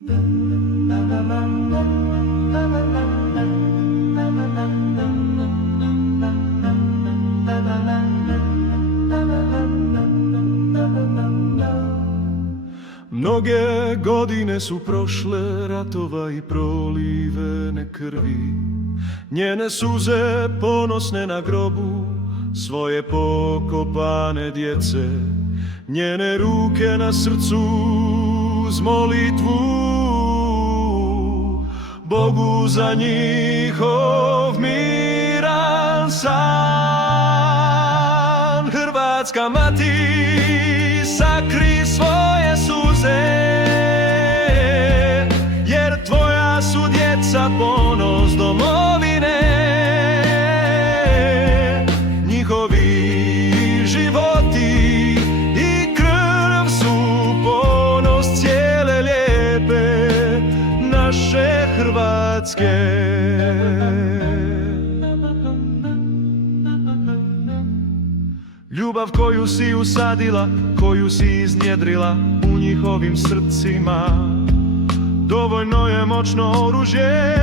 Mnoge godine su prošle, ratova i prolivene krvi. Njene suze ponosne na grobu svoje pokopane djece. Njene ruke na srcu uz molitvu Bogu za njihov miran san. Hrvatska mati, sakri svoje suze, jer tvoja su djeca ponos domovine. Njihovi životi i krv su ponos cijele lijepe naše Hrvatske. Ljubav koju si usadila, koju si iznjedrila u njihovim srcima, dovoljno je moćno oružje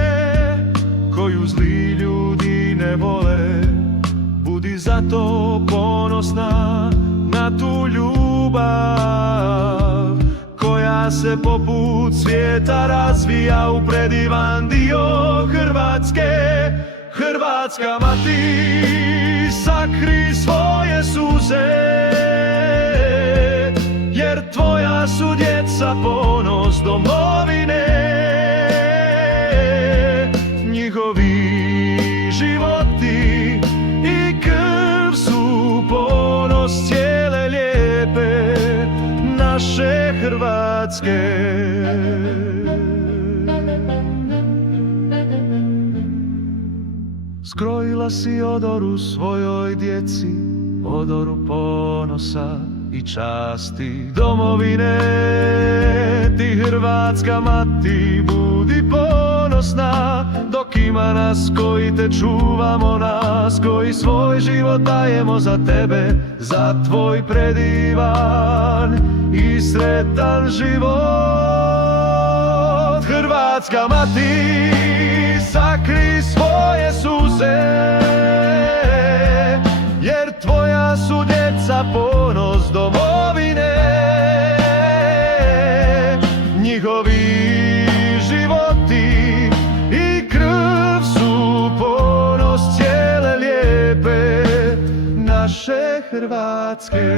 koju zli ljudi ne vole. Budi zato ponosna na tu ljubav koja se poput svijeta razvija u predivan dio Hrvatske. Hrvatska mati, sakri svoje suze, jer tvoja su djeca ponos domovine. Njihovi životi i krv su ponos cijele lijepe naše Hrvatske. Skrojila si odoru svojoj djeci, odoru ponosa i časti domovine. Ti Hrvatska mati, budi ponosna, dok ima nas koji te čuvamo, nas koji svoj život dajemo za tebe, za tvoj predivan i sretan život. Hrvatska mati, sakri svoje suze, jer tvoja su djeca ponos domovine. Njihovi životi i krv su ponos cijele lijepe naše Hrvatske.